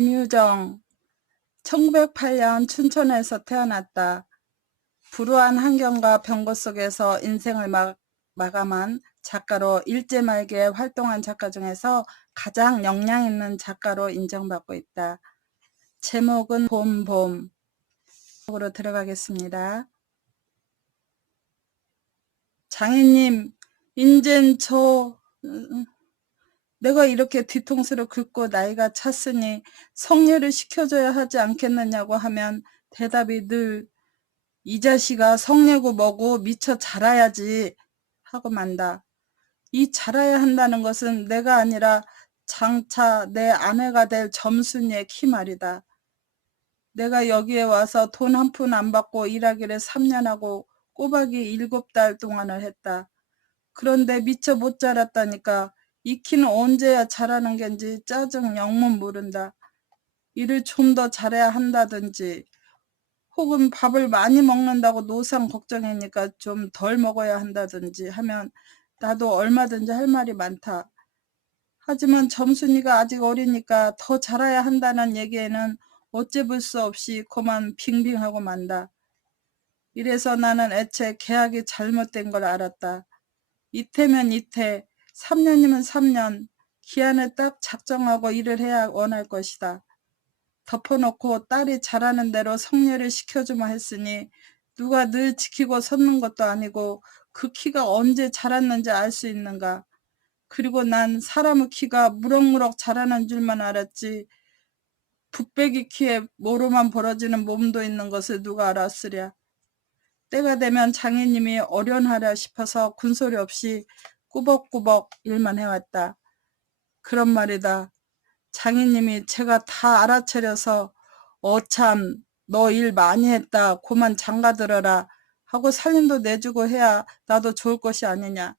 김유정, 1908년 춘천에서 태어났다. 불우한 환경과 병고 속에서 인생을 마감한 작가로 일제 말기에 활동한 작가 중에서 가장 역량 있는 작가로 인정받고 있다. 제목은 봄. 으로 들어가겠습니다. 장인님, 인젠 내가 이렇게 뒤통수를 긁고 나이가 찼으니 성례를 시켜줘야 하지 않겠느냐고 하면 대답이 늘 이 자식아 성례고 뭐고 미처 자라야지 하고 만다. 이 자라야 한다는 것은 내가 아니라 장차 내 아내가 될 점순이의 키 말이다. 내가 여기에 와서 돈 한 푼 안 받고 일하기를 3년 하고 꼬박이 7달 동안을 했다. 그런데 미처 못 자랐다니까. 이 키는 언제야 자라는 겐지 짜증 영문 모른다. 일을 좀 더 잘해야 한다든지 혹은 밥을 많이 먹는다고 노상 걱정이니까 좀 덜 먹어야 한다든지 하면 나도 얼마든지 할 말이 많다. 하지만 점순이가 아직 어리니까 더 자라야 한다는 얘기에는 어째 볼 수 없이 그만 빙빙하고 만다. 이래서 나는 애초에 계약이 잘못된 걸 알았다. 이태면 이태, 3년이면 3년, 기한을 딱 작정하고 일을 해야 원할 것이다. 덮어놓고 딸이 잘하는 대로 성례를 시켜주마 했으니 누가 늘 지키고 섰는 것도 아니고 그 키가 언제 자랐는지 알 수 있는가. 그리고 난 사람의 키가 무럭무럭 자라는 줄만 알았지 북배기 키에 모로만 벌어지는 몸도 있는 것을 누가 알았으랴. 때가 되면 장인님이 어련하랴 싶어서 군소리 없이 꾸벅꾸벅 일만 해왔다. 그런 말이다. 장인님이 제가 다 알아차려서 어참 너 일 많이 했다 고만 장가들어라 하고 살림도 내주고 해야 나도 좋을 것이 아니냐.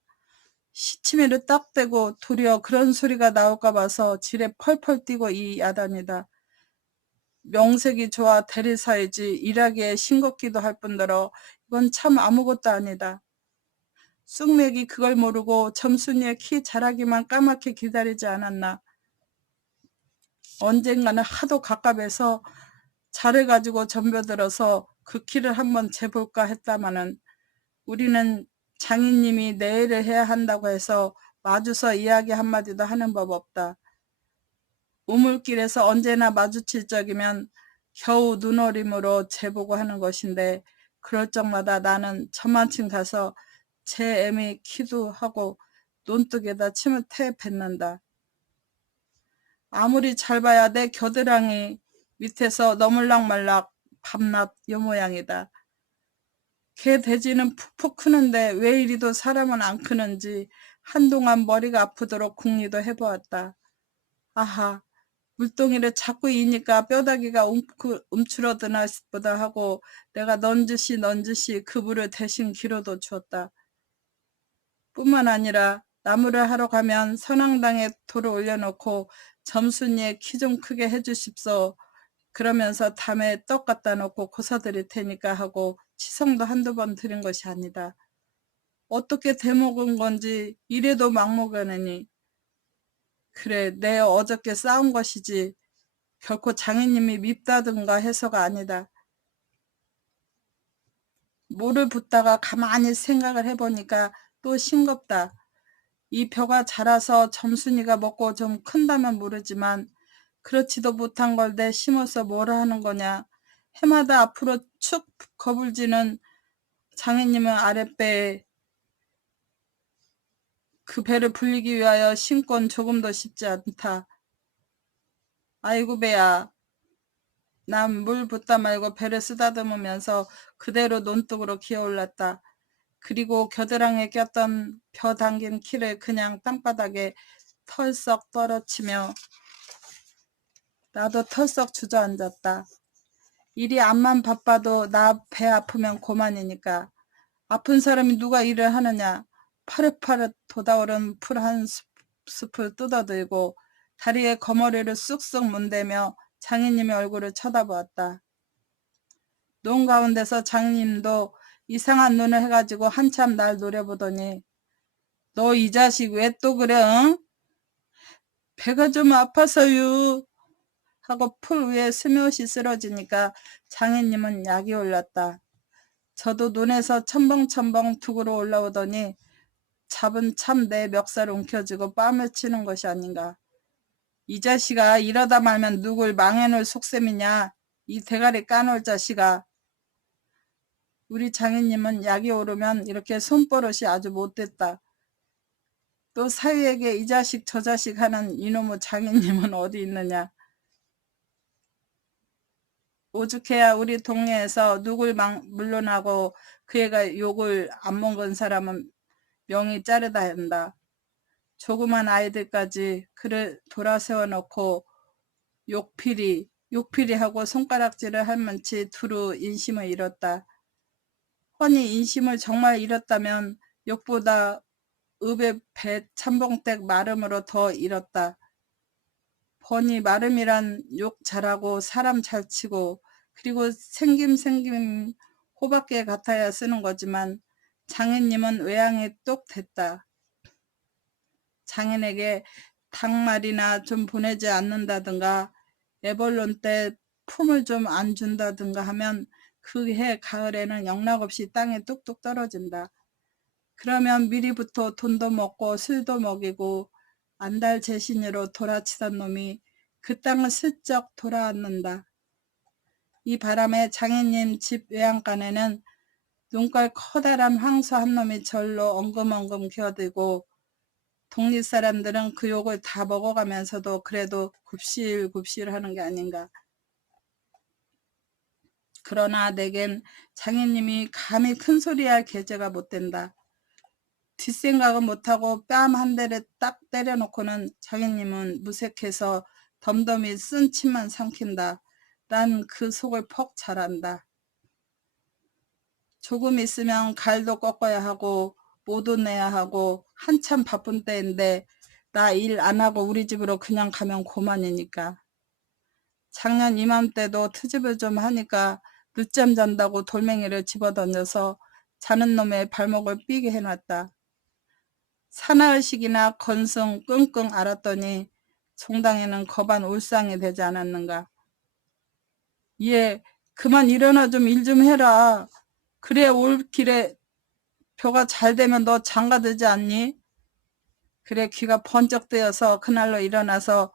시치미를 딱 대고 도리어 그런 소리가 나올까 봐서 지레 펄펄 뛰고 이 야단이다. 명색이 좋아 대리사이지 일하기에 싱겁기도 할 뿐더러 이건 참 아무것도 아니다. 쑥맥이 그걸 모르고 점순이의 키 자라기만 까맣게 기다리지 않았나. 언젠가는 하도 갑갑해서 자를 가지고 덤벼들어서 그 키를 한번 재볼까 했다마는 우리는 장인님이 내일을 해야 한다고 해서 마주서 이야기 한마디도 하는 법 없다. 우물길에서 언제나 마주칠 적이면 겨우 눈어림으로 재보고 하는 것인데 그럴 적마다 나는 저만층 가서 제 애미 키도 하고 논뚝에다 침을 태 뱉는다. 아무리 잘 봐야 내 겨드랑이 밑에서 너물락말락 밤낮 요 모양이다. 개 돼지는 푹푹 크는데 왜 이리도 사람은 안 크는지 한동안 머리가 아프도록 궁리도 해보았다. 아하, 물동이를 자꾸 이니까 뼈다귀가 움츠러드나 싶보다 하고 내가 넌지시 그 물을 대신 기로도 주었다. 뿐만 아니라 나무를 하러 가면 선앙당에 돌을 올려놓고 점순이의 키 좀 크게 해주십소. 그러면서 담에 떡 갖다 놓고 고사드릴 테니까 하고 치성도 한두 번 드린 것이 아니다. 어떻게 대먹은 건지 이래도 막먹으느니. 그래, 내 어저께 싸운 것이지 결코 장인님이 밉다든가 해서가 아니다. 뭐를 붓다가 가만히 생각을 해보니까 또 싱겁다. 이 벼가 자라서 점순이가 먹고 좀 큰다면 모르지만 그렇지도 못한 걸 내 심어서 뭐라 하는 거냐. 해마다 앞으로 축 거불지는 장인님은 아랫배에 그 배를 불리기 위하여 심건 조금도 쉽지 않다. 아이고 배야. 난 물 붓다 말고 배를 쓰다듬으면서 그대로 논둑으로 기어올랐다. 그리고 겨드랑이에 꼈던 벼 당긴 키를 그냥 땅바닥에 털썩 떨어치며 나도 털썩 주저앉았다. 일이 암만 바빠도 나 배 아프면 고만이니까. 아픈 사람이 누가 일을 하느냐. 파릇파릇 돋아오른 풀 한 숲을 뜯어들고 다리에 거머리를 쑥쑥 문대며 장인님의 얼굴을 쳐다보았다. 논 가운데서 장인님도 이상한 눈을 해가지고 한참 날 노려보더니 너 이 자식 왜 또 그래? 응? 배가 좀 아파서요 하고 풀 위에 스며시 쓰러지니까 장인님은 약이 올랐다. 저도 눈에서 첨벙첨벙 둑으로 올라오더니 잡은 참 내 멱살 움켜쥐고 뺨을 치는 것이 아닌가. 이 자식아, 이러다 말면 누굴 망해놓을 속셈이냐. 이 대가리 까놓을 자식아. 우리 장인님은 약이 오르면 이렇게 손버릇이 아주 못됐다. 또 사위에게 이 자식 저 자식 하는 이놈의 장인님은 어디 있느냐. 오죽해야 우리 동네에서 누굴 물러나고 그 애가 욕을 안 먹은 사람은 명이 자르다 한다. 조그만 아이들까지 그를 돌아세워 놓고 욕필이 하고 손가락질을 할 만치 두루 인심을 잃었다. 허니 인심을 정말 잃었다면 욕보다 읍의 배 참봉댁 마름으로 더 잃었다. 버니 마름이란 욕 잘하고 사람 잘 치고 그리고 생김 호박개 같아야 쓰는 거지만 장인님은 외양이 똑 됐다. 장인에게 닭말이나 좀 보내지 않는다든가 애벌론 때 품을 좀 안 준다든가 하면 그 해 가을에는 영락없이 땅에 뚝뚝 떨어진다. 그러면 미리부터 돈도 먹고 술도 먹이고 안달 재신으로 돌아치던 놈이 그 땅을 슬쩍 돌아왔는다. 이 바람에 장인님 집 외양간에는 눈깔 커다란 황소 한 놈이 절로 엉금엉금 기어들고 동리 사람들은 그 욕을 다 먹어가면서도 그래도 굽실굽실 하는 게 아닌가. 그러나 내겐 장인님이 감히 큰소리할 계제가 못 된다. 뒷생각은 못하고 뺨 한 대를 딱 때려놓고는 장인님은 무색해서 덤덤히 쓴 침만 삼킨다. 난 그 속을 퍽 잘 안다. 조금 있으면 갈도 꺾어야 하고 모도 내야 하고 한참 바쁜 때인데 나 일 안 하고 우리 집으로 그냥 가면 고만이니까. 작년 이맘때도 트집을 좀 하니까 늦잠 잔다고 돌멩이를 집어던져서 자는 놈의 발목을 삐게 해놨다. 사나흘씩이나 건승 끙끙 앓았더니 종당에는 거반 울상이 되지 않았는가. 얘 그만 일어나 좀 일 좀 해라. 그래 올 길에 벼가 잘 되면 너 장가들지 않니? 그래 귀가 번쩍 뜨여서 그날로 일어나서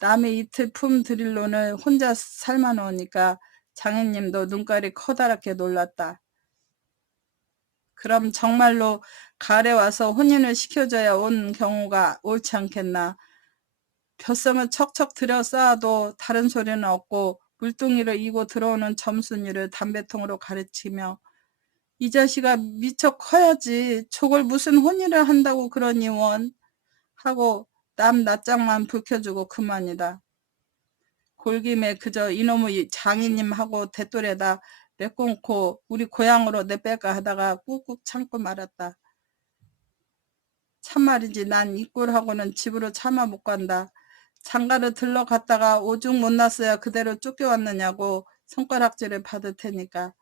남의 이틀 품 드릴 논을 혼자 삶아 놓으니까 장인님도 눈깔이 커다랗게 놀랐다. 그럼 정말로 가을에 와서 혼인을 시켜줘야 온 경우가 옳지 않겠나. 벼섬을 척척 들여 쌓아도 다른 소리는 없고 물뚱이를 이고 들어오는 점순이를 담배통으로 가르치며 이 자식아 미처 커야지 저걸 무슨 혼인을 한다고 그러니 원 하고 남 낯장만 불켜주고 그만이다. 골김에 그저 이놈의 장인님하고 대또래다 내꿈고 우리 고향으로 내뺄까 하다가 꾹꾹 참고 말았다. 참말이지 난 이 꼴하고는 집으로 차마 못 간다. 장가를 들러갔다가 오죽 못났어야 그대로 쫓겨왔느냐고 손가락질을 받을 테니까.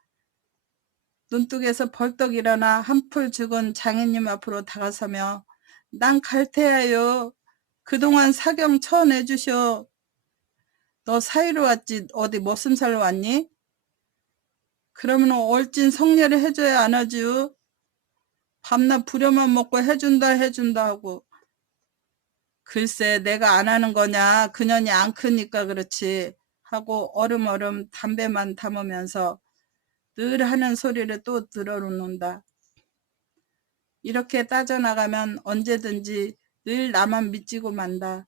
눈뚝에서 벌떡 일어나 한풀 죽은 장인님 앞으로 다가서며 난 갈 테야요. 그동안 사경 쳐내주셔. 너 사이로 왔지 어디 머슴살로 왔니? 그러면 얼찐 성례를 해줘야 안 하지요. 밤낮 부려만 먹고 해준다 하고. 글쎄 내가 안 하는 거냐 그년이 안 크니까 그렇지 하고 얼음얼음 담배만 담으면서 늘 하는 소리를 또 들어놓는다. 이렇게 따져나가면 언제든지 늘 나만 미치고 만다.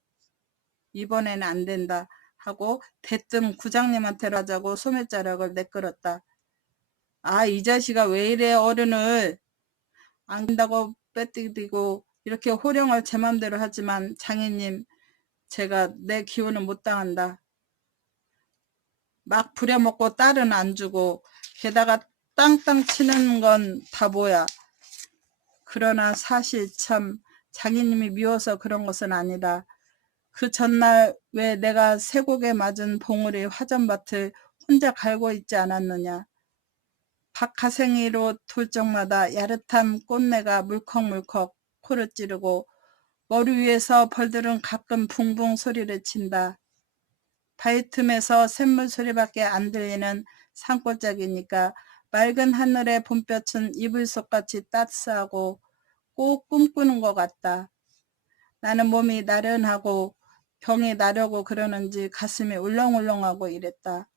이번에는 안 된다 하고 대뜸 구장님한테 하자고 소매자락을 내끌었다. 아, 이 자식아 왜 이래 어른을. 안 된다고 빼뜨리고 이렇게 호령을 제 맘대로 하지만 장인님 제가 내 기운은 못 당한다. 막 부려먹고 딸은 안 주고 게다가 땅땅 치는 건 다 뭐야. 그러나 사실 참 장인님이 미워서 그런 것은 아니다. 그 전날 왜 내가 쇠곡에 맞은 봉우리 화전밭을 혼자 갈고 있지 않았느냐. 박하생이로 돌 적마다 야릇한 꽃내가 물컥물컥 코를 찌르고 머리 위에서 벌들은 가끔 붕붕 소리를 친다. 바위 틈에서 샘물 소리밖에 안 들리는 산골짜기니까 맑은 하늘의 봄볕은 이불 속같이 따스하고 꼭 꿈꾸는 것 같다. 나는 몸이 나른하고 병이 나려고 그러는지 가슴이 울렁울렁하고 이랬다.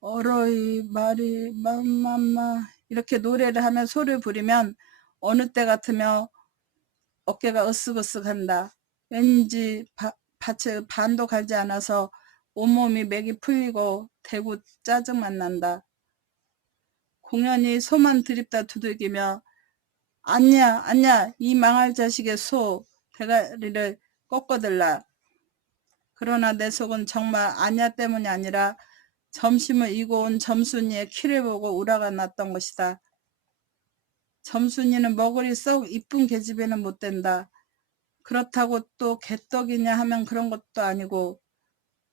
어러이 말이 맘맘마 이렇게 노래를 하며 소리를 부리면 어느 때 같으며 어깨가 으쓱으쓱한다. 왠지 밭에 반도 갈지 않아서 온몸이 맥이 풀리고 대구 짜증만 난다. 공연히 소만 들입다 두들기며 안냐 안냐 이 망할 자식의 소 대가리를 꺾어들라. 그러나 내 속은 정말 안냐 때문이 아니라 점심을 이고 온 점순이의 키를 보고 우라가 났던 것이다. 점순이는 머글이 썩 이쁜 계집애는 못 된다. 그렇다고 또 개떡이냐 하면 그런 것도 아니고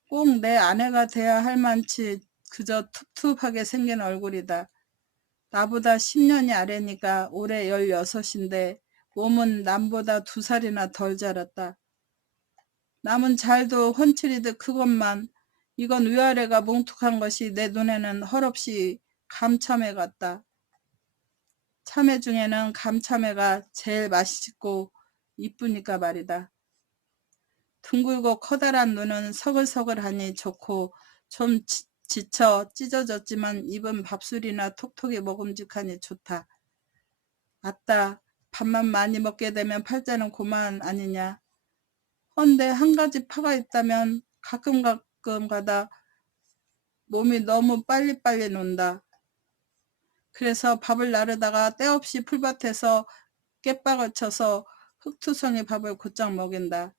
꼭 내 아내가 돼야 할 만치 그저 툭툭하게 생긴 얼굴이다. 나보다 10년이 아래니까 올해 16인데 몸은 남보다 2살이나 덜 자랐다. 남은 잘도 헌칠이듯 그것만 이건 위아래가 뭉툭한 것이 내 눈에는 헐없이 감참해 같다. 참외 중에는 감참외가 제일 맛있고 이쁘니까 말이다. 둥글고 커다란 눈은 서글서글하니 좋고 좀 지쳐 찢어졌지만 입은 밥술이나 톡톡이 먹음직하니 좋다. 아따 밥만 많이 먹게 되면 팔자는 고만 아니냐. 헌데 한 가지 파가 있다면 가끔 가다 몸이 너무 빨리빨리 논다. 그래서 밥을 나르다가 때없이 풀밭에서 깻박을 쳐서 흙투성이 밥을 곧장 먹인다.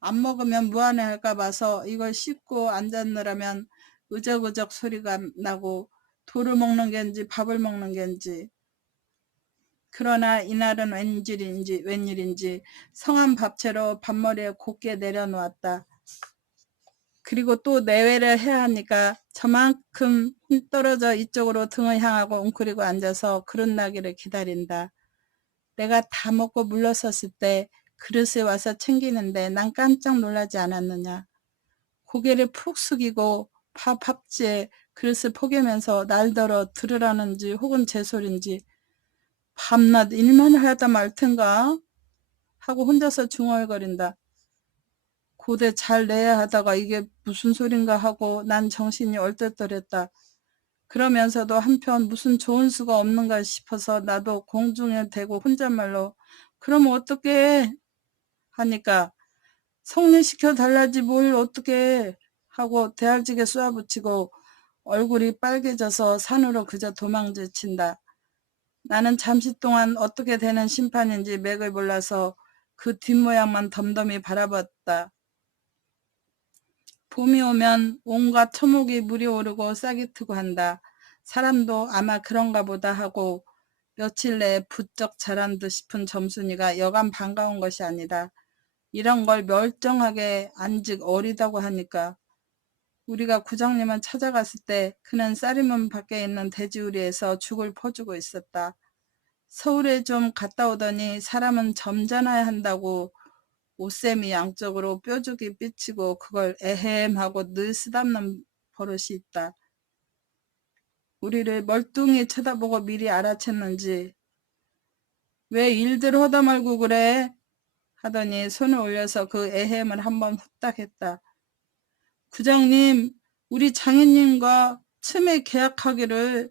안 먹으면 무안해할까 봐서 이걸 씹고 앉았느라면 으적으적 소리가 나고 돌을 먹는 겐지 밥을 먹는 겐지. 그러나 이날은 웬일인지 성한 밥채로 밥머리에 곱게 내려놓았다. 그리고 또 내외를 해야 하니까 저만큼 떨어져 이쪽으로 등을 향하고 웅크리고 앉아서 그릇 나기를 기다린다. 내가 다 먹고 물러섰을 때 그릇을 와서 챙기는데 난 깜짝 놀라지 않았느냐. 고개를 푹 숙이고 밥hab지에 그릇을 포개면서 날더러 들으라는지 혹은 제 소린지 밤낮 일만 하다 말 텐가 하고 혼자서 중얼거린다. 고대 잘 내야 하다가 이게 무슨 소린가 하고 난 정신이 얼떨떨했다. 그러면서도 한편 무슨 좋은 수가 없는가 싶어서 나도 공중에 대고 혼잣말로 그럼 어떻게 하니까 성리시켜 달라지 뭘 어떻게 하고 대알지게 쏘아붙이고 얼굴이 빨개져서 산으로 그저 도망질친다. 나는 잠시 동안 어떻게 되는 심판인지 맥을 몰라서 그 뒷모양만 덤덤히 바라봤다. 봄이 오면 온갖 초목이 물이 오르고 싹이 트고 한다. 사람도 아마 그런가 보다 하고 며칠 내에 부쩍 자란 듯 싶은 점순이가 여간 반가운 것이 아니다. 이런 걸 멀쩡하게 안직 어리다고 하니까 우리가 구장님을 찾아갔을 때 그는 쌀이문 밖에 있는 돼지우리에서 죽을 퍼주고 있었다. 서울에 좀 갔다 오더니 사람은 점잖아야 한다고 옷샘이 양쪽으로 뾰족이 삐치고 그걸 에헴하고 늘 쓰담는 버릇이 있다. 우리를 멀뚱히 쳐다보고 미리 알아챘는지 왜 일들 하다 말고 그래? 하더니 손을 올려서 그 에헴을 한번 후딱 했다. 구장님, 우리 장인님과 틈에 계약하기를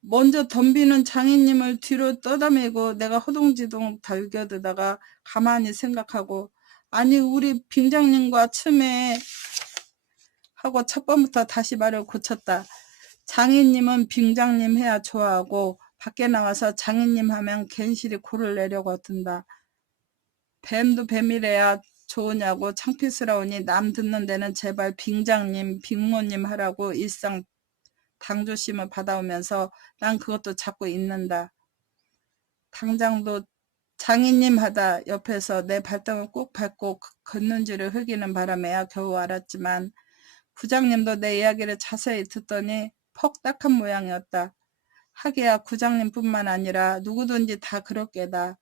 먼저 덤비는 장인님을 뒤로 떠다매고 내가 허둥지둥 달겨드다가 가만히 생각하고 아니 우리 빙장님과 틈에 하고 첫 번부터 다시 말을 고쳤다. 장인님은 빙장님 해야 좋아하고 밖에 나와서 장인님 하면 괜시리 코를 내려고 든다. 뱀도 뱀이래야 좋으냐고 창피스러우니 남 듣는 데는 제발 빙장님, 빙모님 하라고 일상 당조심을 받아오면서 난 그것도 자꾸 잊는다. 당장도 장인님 하다 옆에서 내 발등을 꼭 밟고 걷는지를 흘기는 바람에야 겨우 알았지만 구장님도 내 이야기를 자세히 듣더니 퍽 딱한 모양이었다. 하기야 구장님뿐만 아니라 누구든지 다 그렇게다.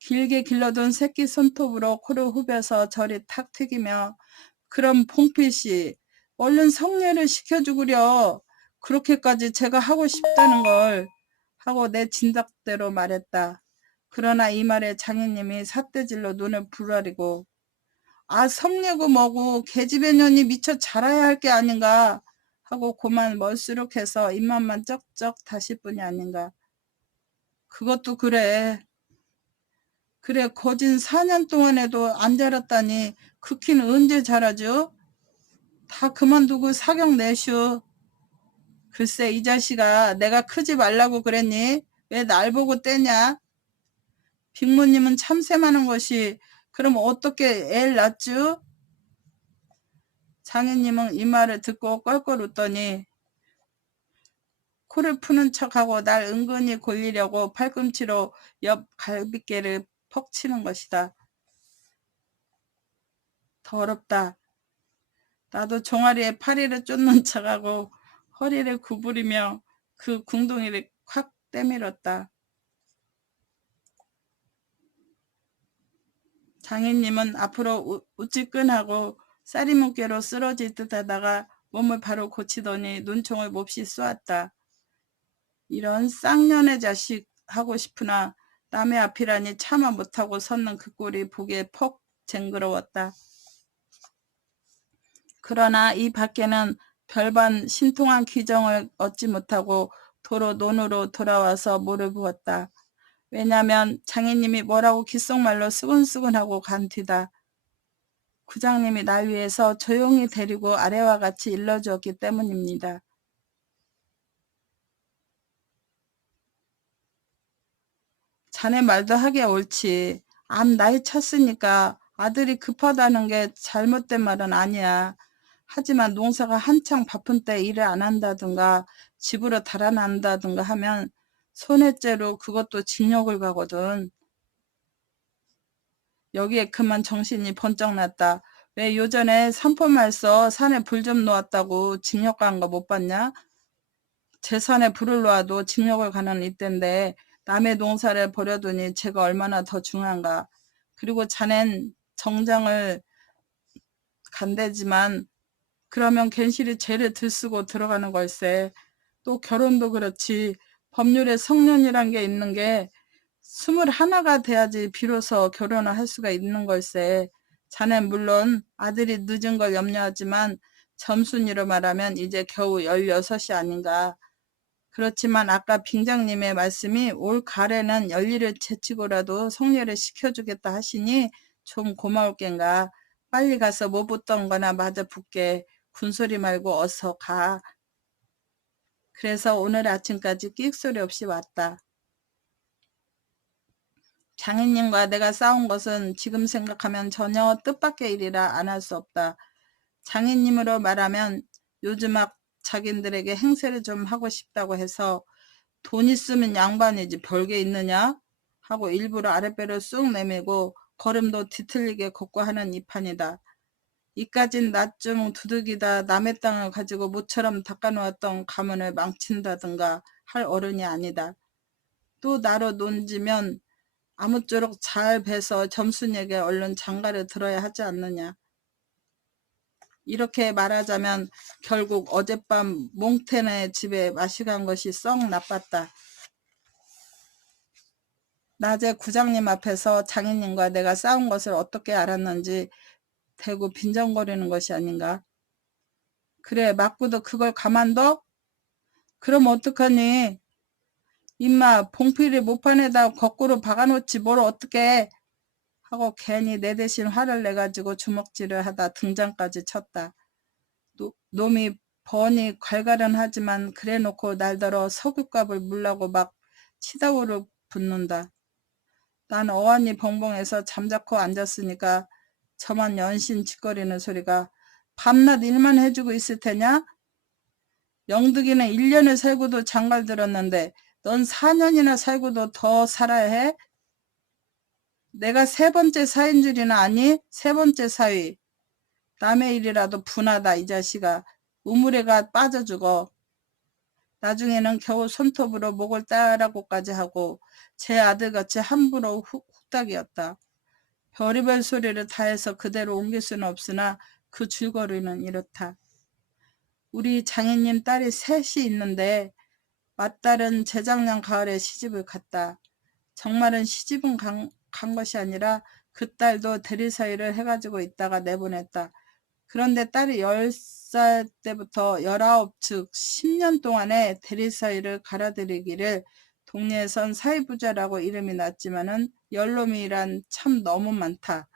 길게 길러둔 새끼 손톱으로 코를 후벼서 저리 탁 튀기며 그럼 봉필씨 얼른 성례를 시켜주구려. 그렇게까지 제가 하고 싶다는 걸 하고 내 진작대로 말했다. 그러나 이 말에 장인님이 삿대질로 눈을 부라리고 아 성례고 뭐고 계집애 년이 미처 자라야 할 게 아닌가 하고 고만 멀수룩해서 입맛만 쩍쩍 다실 뿐이 아닌가. 그것도 그래. 그래 거진 4년 동안에도 안 자랐다니 그 키는 언제 자라죠? 다 그만두고 사격 내슈. 글쎄 이 자식아 내가 크지 말라고 그랬니? 왜 날 보고 떼냐? 빅모님은 참새만한 것이 그럼 어떻게 애를 낳쥬? 장인님은 이 말을 듣고 껄껄 웃더니 코를 푸는 척하고 날 은근히 골리려고 팔꿈치로 옆 갈비뼈를 퍽 치는 것이다. 더럽다. 나도 종아리에 파리를 쫓는 척하고 허리를 구부리며 그 궁둥이를 확 때밀었다. 장인님은 앞으로 우찌끈하고 쌀이뭉개로 쓰러질 듯 하다가 몸을 바로 고치더니 눈총을 몹시 쏘았다. 이런 쌍년의 자식 하고 싶으나 남의 앞이라니 차마 못하고 섰는 그 꼴이 보기에 퍽 쟁그러웠다. 그러나 이 밖에는 별반 신통한 귀정을 얻지 못하고 도로 논으로 돌아와서 물을 부었다. 왜냐면 장인님이 뭐라고 귓속말로 쓰근쓰근하고 간 뒤다. 구장님이 날 위해서 조용히 데리고 아래와 같이 일러주었기 때문입니다. 자네 말도 하기야 옳지. 암 나이 찼으니까 아들이 급하다는 게 잘못된 말은 아니야. 하지만 농사가 한창 바쁜 때 일을 안 한다든가 집으로 달아난다든가 하면 손해죄로 그것도 징역을 가거든. 여기에 그만 정신이 번쩍 났다. 왜 요전에 산포말서 산에 불 좀 놓았다고 징역 간 거 못 봤냐? 제 산에 불을 놓아도 징역을 가는 이때인데 남의 농사를 버려두니 제가 얼마나 더 중요한가. 그리고 자넨 정장을 간대지만 그러면 괜시리 죄를 들쓰고 들어가는 걸세. 또 결혼도 그렇지. 법률에 성년이란 게 있는 게 21가 돼야지 비로소 결혼을 할 수가 있는 걸세. 자넨 물론 아들이 늦은 걸 염려하지만 점순이로 말하면 이제 겨우 16이 아닌가. 그렇지만 아까 빙장님의 말씀이 올 가을에는 열일을 제치고라도 성례를 시켜주겠다 하시니 좀 고마울 겐가. 빨리 가서 못 붙던 거나 마저 붙게. 군소리 말고 어서 가. 그래서 오늘 아침까지 끽소리 없이 왔다. 장인님과 내가 싸운 것은 지금 생각하면 전혀 뜻밖의 일이라 안 할 수 없다. 장인님으로 말하면 요즘 막 자긴들에게 행세를 좀 하고 싶다고 해서 돈 있으면 양반이지 별게 있느냐 하고 일부러 아랫배를 쑥 내밀고 걸음도 뒤틀리게 걷고 하는 이 판이다. 이까진 나 좀 두들기다 남의 땅을 가지고 모처럼 닦아놓았던 가문을 망친다든가 할 어른이 아니다. 또 나로 논지면 아무쪼록 잘 배서 점순에게 얼른 장가를 들어야 하지 않느냐. 이렇게 말하자면 결국 어젯밤 몽테네 집에 마시간 것이 썩 나빴다. 낮에 구장님 앞에서 장인님과 내가 싸운 것을 어떻게 알았는지 대고 빈정거리는 것이 아닌가. 그래 맞고도 그걸 가만둬? 그럼 어떡하니? 임마 봉필이 모판에다 거꾸로 박아놓지 뭘 어떡해 하고 괜히 내 대신 화를 내가지고 주먹질을 하다 등장까지 쳤다. 놈이 번이 괄괄은 그래놓고 날더러 석유값을 물라고 막 치다오르 붙는다. 난 어안이 벙벙해서 잠자코 앉았으니까 저만 연신 짓거리는 소리가 밤낮 일만 해주고 있을 테냐? 영득이는 1년을 살고도 장갈 들었는데 넌 4년이나 살고도 더 살아야 해? 내가 세 번째 사인 줄이나 아니? 세 번째 사위. 남의 일이라도 분하다 이 자식아. 우물에가 빠져 죽어. 나중에는 겨우 손톱으로 목을 따라고까지 하고 제 아들같이 함부로 후딱이었다. 별의별 소리를 다 해서 그대로 옮길 수는 없으나 그 줄거리는 이렇다. 우리 장인님 딸이 셋이 있는데 맏딸은 재작년 가을에 시집을 갔다. 정말은 시집은 간 것이 아니라 그 딸도 대리사위를 해가지고 있다가 내보냈다. 그런데 딸이 10살 때부터 19, 즉 10년 동안에 대리사위를 갈아들이기를 동네에선 사위부자라고 이름이 났지만은 연놈이란 참 너무 많다.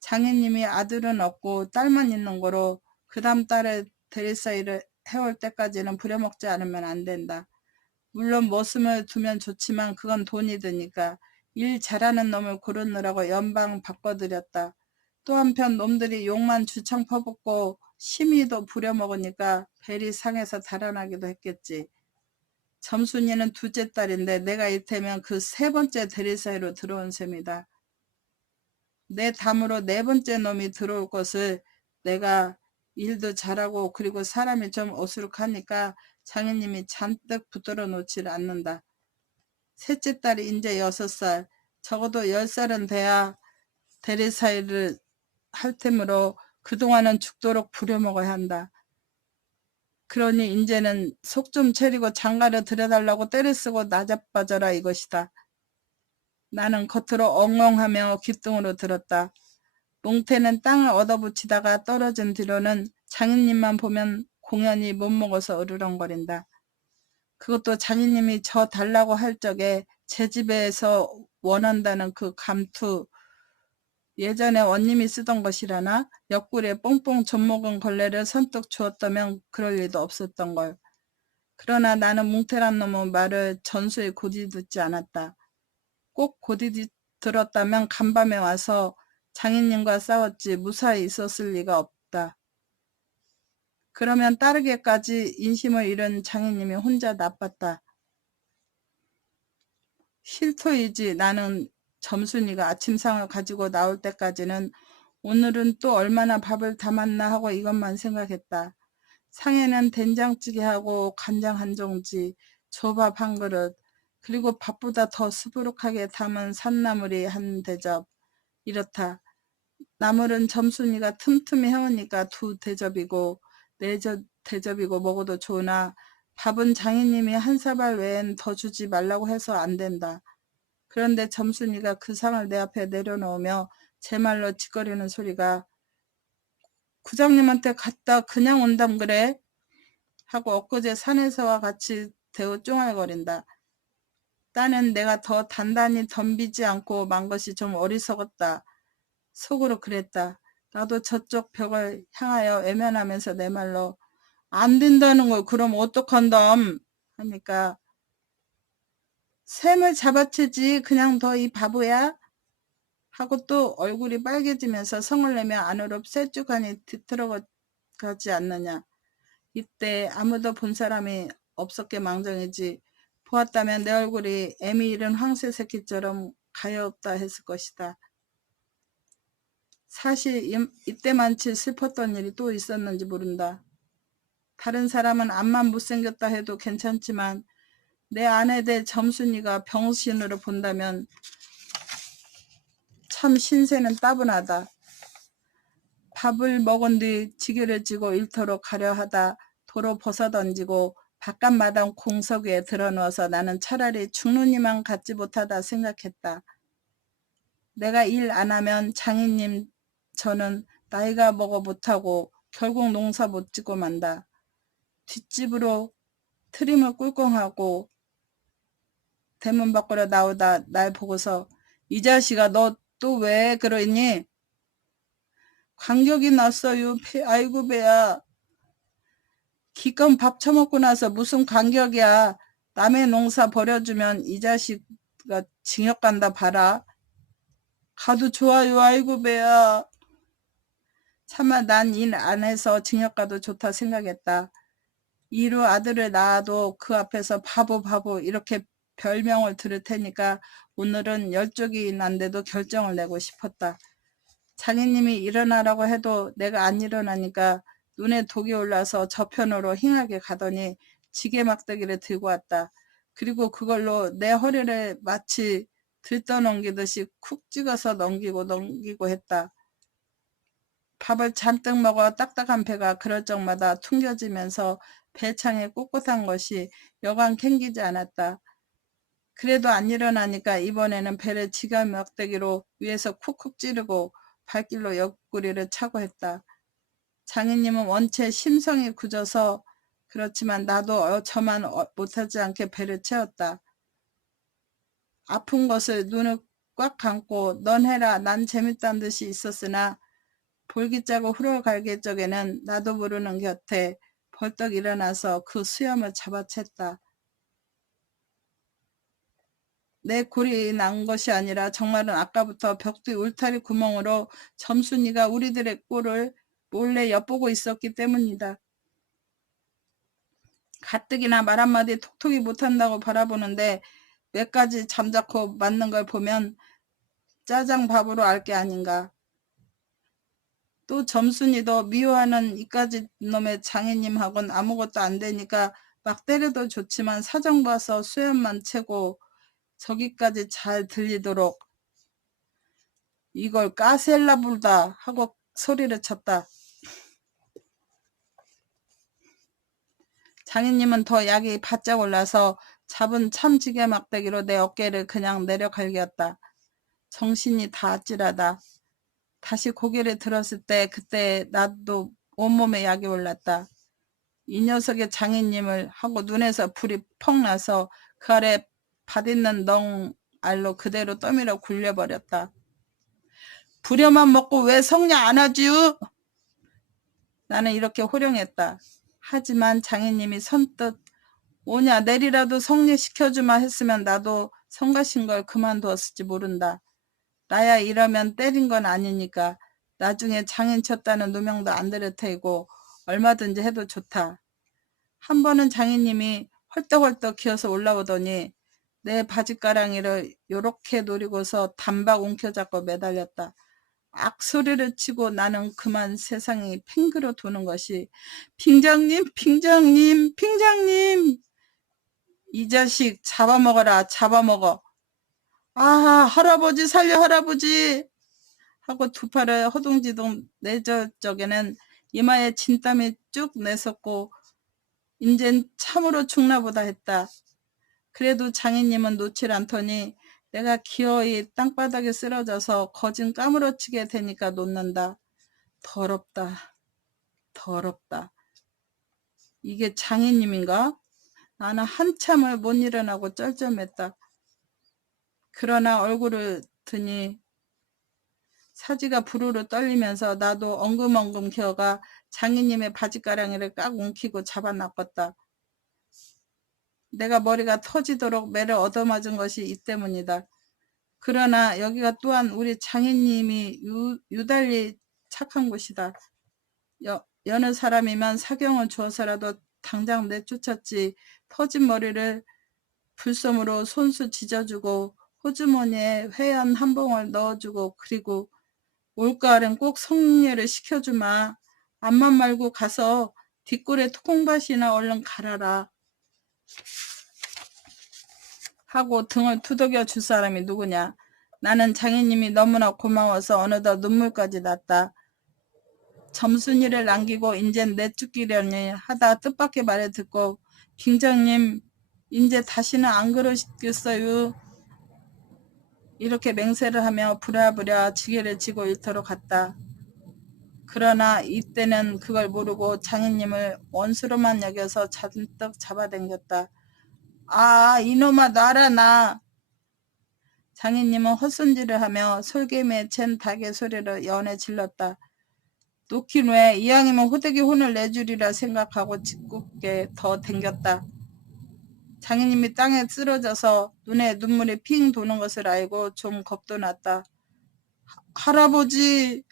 장인님이 아들은 없고 딸만 있는 거로 그 다음 딸의 대리사위를 해올 때까지는 부려먹지 않으면 안 된다. 물론 머슴을 두면 좋지만 그건 돈이 드니까 일 잘하는 놈을 고르느라고 연방 바꿔드렸다. 또 한편 놈들이 욕만 주창 퍼붓고 심의도 부려먹으니까 벨이 상해서 달아나기도 했겠지. 점순이는 둘째 딸인데 내가 이태면 그 세 번째 대리사위로 들어온 셈이다. 내 담으로 네 번째 놈이 들어올 것을 내가 일도 잘하고 그리고 사람이 좀 어수룩하니까 장인님이 잔뜩 붙들어 놓질 않는다. 셋째 딸이 이제 6살, 적어도 10살은 돼야 대리사위를 할 테므로 그동안은 죽도록 부려먹어야 한다. 그러니 이제는 속 좀 차리고 장가를 들여달라고 때를 쓰고 나자빠져라 이것이다. 나는 겉으로 엉엉하며 귓등으로 들었다. 몽태는 땅을 얻어붙이다가 떨어진 뒤로는 장인님만 보면 공연히 못 먹어서 으르렁거린다. 그것도 장인님이 저 달라고 할 적에 제 집에서 원한다는 그 감투, 예전에 원님이 쓰던 것이라나 옆구리에 뽕뽕 젖먹은 걸레를 선뜻 주었다면 그럴 일도 없었던 걸. 그러나 나는 뭉태란 놈의 말을 전수에 고디 듣지 않았다. 꼭 고디 들었다면 간밤에 와서 장인님과 싸웠지 무사히 있었을 리가 없다. 그러면 따르게까지 인심을 잃은 장인님이 혼자 나빴다. 실토이지. 나는 점순이가 아침상을 가지고 나올 때까지는 오늘은 또 얼마나 밥을 담았나 하고 이것만 생각했다. 상에는 된장찌개하고 간장 한 종지, 조밥 한 그릇, 그리고 밥보다 더 수부룩하게 담은 산나물이 한 대접. 이렇다. 나물은 점순이가 틈틈이 해오니까 2대접이고 4대접이고 먹어도 좋으나 밥은 장인님이 한 사발 외엔 더 주지 말라고 해서 안 된다. 그런데 점순이가 그 상을 내 앞에 내려놓으며 제 말로 짓거리는 소리가 구장님한테 갔다 그냥 온담 그래? 하고 엊그제 산에서와 같이 대우 쫑알거린다. 딴엔 내가 더 단단히 덤비지 않고 만 것이 좀 어리석었다. 속으로 그랬다. 나도 저쪽 벽을 향하여 외면하면서 내 말로 안 된다는 걸 그럼 어떡한담 하니까 샘을 잡아채지 그냥 더 이 바보야? 하고 또 얼굴이 빨개지면서 성을 내며 안으로 셀쭉하니 뒤틀어가지 않느냐. 이때 아무도 본 사람이 없었게 망정이지 보았다면 내 얼굴이 애미 잃은 황새 새끼처럼 가엾다 했을 것이다. 사실 이때만치 슬펐던 일이 또 있었는지 모른다. 다른 사람은 암만 못생겼다 해도 괜찮지만 내 아내 대 점순이가 병신으로 본다면 참 신세는 따분하다. 밥을 먹은 뒤 지게를 쥐고 일터로 가려 하다 도로 벗어던지고 바깥마당 공석 위에 들어누워서 나는 차라리 죽는이만 갖지 못하다 생각했다. 내가 일 안 하면 장인님 저는 나이가 먹어 못하고 결국 농사 못 짓고 만다. 뒷집으로 트림을 꿀꺽하고 대문 밖으로 나오다 날 보고서 이 자식아 너 또 왜 그러니? 간격이 났어요. 아이고 배야. 기껏 밥 처먹고 나서 무슨 간격이야. 남의 농사 버려주면 이 자식아 징역 간다 봐라. 가도 좋아요. 아이고 배야. 차마 난 일 안 해서 징역 가도 좋다 생각했다. 이루 아들을 낳아도 그 앞에서 바보 이렇게 별명을 들을 테니까 오늘은 열쪽이 난데도 결정을 내고 싶었다. 장인님이 일어나라고 해도 내가 안 일어나니까 눈에 독이 올라서 저편으로 힝하게 가더니 지게 막대기를 들고 왔다. 그리고 그걸로 내 허리를 마치 들떠넘기듯이 쿡 찍어서 넘기고 했다. 밥을 잔뜩 먹어 딱딱한 배가 그럴 적마다 퉁겨지면서 배창에 꼿꼿한 것이 여간 캥기지 않았다. 그래도 안 일어나니까 이번에는 배를 지가 막대기로 위에서 쿡쿡 찌르고 발길로 옆구리를 차고 했다. 장인님은 원체 심성이 굳어서 그렇지만 나도 저만 못하지 않게 배를 채웠다. 아픈 것을 눈을 꽉 감고 넌 해라 난 재밌다는 듯이 있었으나 볼기짜고 후려갈길 적에는 나도 모르는 곁에 벌떡 일어나서 그 수염을 잡아챘다. 내 골이 난 것이 아니라 정말은 아까부터 벽 뒤 울타리 구멍으로 점순이가 우리들의 꼴을 몰래 엿보고 있었기 때문이다. 가뜩이나 말 한마디 톡톡이 못한다고 바라보는데 몇 가지 잠자코 맞는 걸 보면 짜장밥으로 알 게 아닌가. 또 점순이도 미워하는 이까지 놈의 장인님하고는 아무것도 안 되니까 막 때려도 좋지만 사정 봐서 수염만 채고 저기까지 잘 들리도록 이걸 까셀라불다 하고 소리를 쳤다. 장인님은 더 약이 바짝 올라서 잡은 참지게 막대기로 내 어깨를 그냥 내려갈겼다. 정신이 다 아찔하다. 다시 고개를 들었을 때 그때 나도 온몸에 약이 올랐다. 이 녀석의 장인님을 하고 눈에서 불이 펑 나서 그 아래 밭있는 넝알로 그대로 떠밀어 굴려버렸다. 부려만 먹고 왜 성냐 안 하지요? 나는 이렇게 호령했다. 하지만 장인님이 선뜻 오냐 내리라도 성례시켜주마 했으면 나도 성가신 걸 그만두었을지 모른다. 나야 이러면 때린 건 아니니까 나중에 장인 쳤다는 누명도 안 들을 테고 얼마든지 해도 좋다. 한 번은 장인님이 헐떡헐떡 기어서 올라오더니 내 바지가랑이를 요렇게 노리고서 단박 움켜잡고 매달렸다. 악소리를 치고 나는 그만 세상이 팽그러 도는 것이 빙장님 빙장님 빙장님 이 자식 잡아먹어라 잡아먹어. 아 할아버지 살려 할아버지 하고 두 팔을 허둥지둥 내절 적에는 이마에 진땀이 쭉 내섰고 인젠 참으로 죽나보다 했다. 그래도 장인님은 놓질 않더니 내가 기어이 땅바닥에 쓰러져서 거진 까무러치게 되니까 놓는다. 더럽다. 더럽다. 이게 장인님인가? 나는 한참을 못 일어나고 쩔쩔맸다. 그러나 얼굴을 드니 사지가 부르르 떨리면서 나도 엉금엉금 기어가 장인님의 바지가랑이를 깍 움키고 잡아놨었다. 내가 머리가 터지도록 매를 얻어맞은 것이 이 때문이다. 그러나 여기가 또한 우리 장인님이 유달리 착한 곳이다. 여느 사람이면 사경을 주어서라도 당장 내쫓았지. 터진 머리를 불솜으로 손수 지져주고 호주머니에 회연 한 봉을 넣어주고 그리고 올가을엔 꼭 성례를 시켜주마. 암만 말고 가서 뒷골에 콩밭이나 얼른 갈아라. 하고 등을 투덕여 줄 사람이 누구냐. 나는 장인님이 너무나 고마워서 어느덧 눈물까지 났다. 점순이를 남기고 인젠 내쫓기려니 하다 뜻밖의 말을 듣고 빙장님 인제 다시는 안 그러시겠어요. 이렇게 맹세를 하며 부랴부랴 지게를 지고 일터로 갔다. 그러나 이때는 그걸 모르고 장인님을 원수로만 여겨서 잔뜩 잡아당겼다. 아 이놈아 놔라 나. 장인님은 헛손질을 하며 솔개미에 챈 닭의 소리를 연해 질렀다. 놓긴 왜 이왕이면 호되게 혼을 내주리라 생각하고 짓궂게 더 당겼다. 장인님이 땅에 쓰러져서 눈에 눈물이 핑 도는 것을 알고 좀 겁도 났다. 할아버지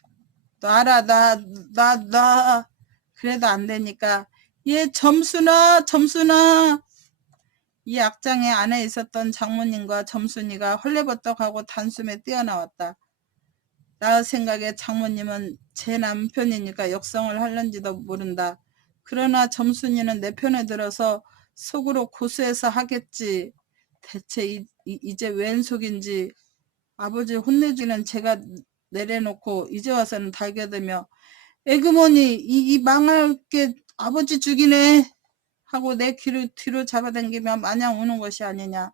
놔라 나 그래도 안 되니까 얘 점순아 점순아. 이 악장의 안에 있었던 장모님과 점순이가 헐레버떡하고 단숨에 뛰어나왔다. 나 생각에 장모님은 제 남편이니까 역성을 할는지도 모른다. 그러나 점순이는 내 편에 들어서 속으로 고수해서 하겠지. 대체 이제 웬 속인지. 아버지 혼내주는 제가 내려놓고 이제 와서는 달겨들며 에그머니 이 망할 게 아버지 죽이네 하고 내 귀를 뒤로 잡아당기며 마냥 우는 것이 아니냐.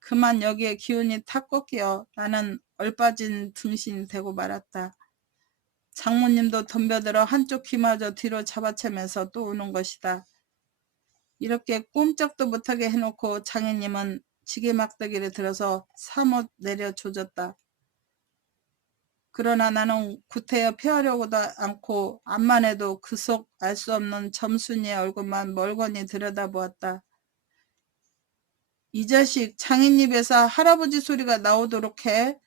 그만 여기에 기운이 탁 꺾여 나는 얼빠진 등신이 되고 말았다. 장모님도 덤벼들어 한쪽 귀마저 뒤로 잡아채면서 또 우는 것이다. 이렇게 꼼짝도 못하게 해놓고 장인님은 지게막대기를 들어서 사뭇 내려 조졌다. 그러나 나는 구태여 피하려고도 않고 암만 해도 그 속 알 수 없는 점순이의 얼굴만 멀거니 들여다보았다. 이 자식 장인 입에서 할아버지 소리가 나오도록 해.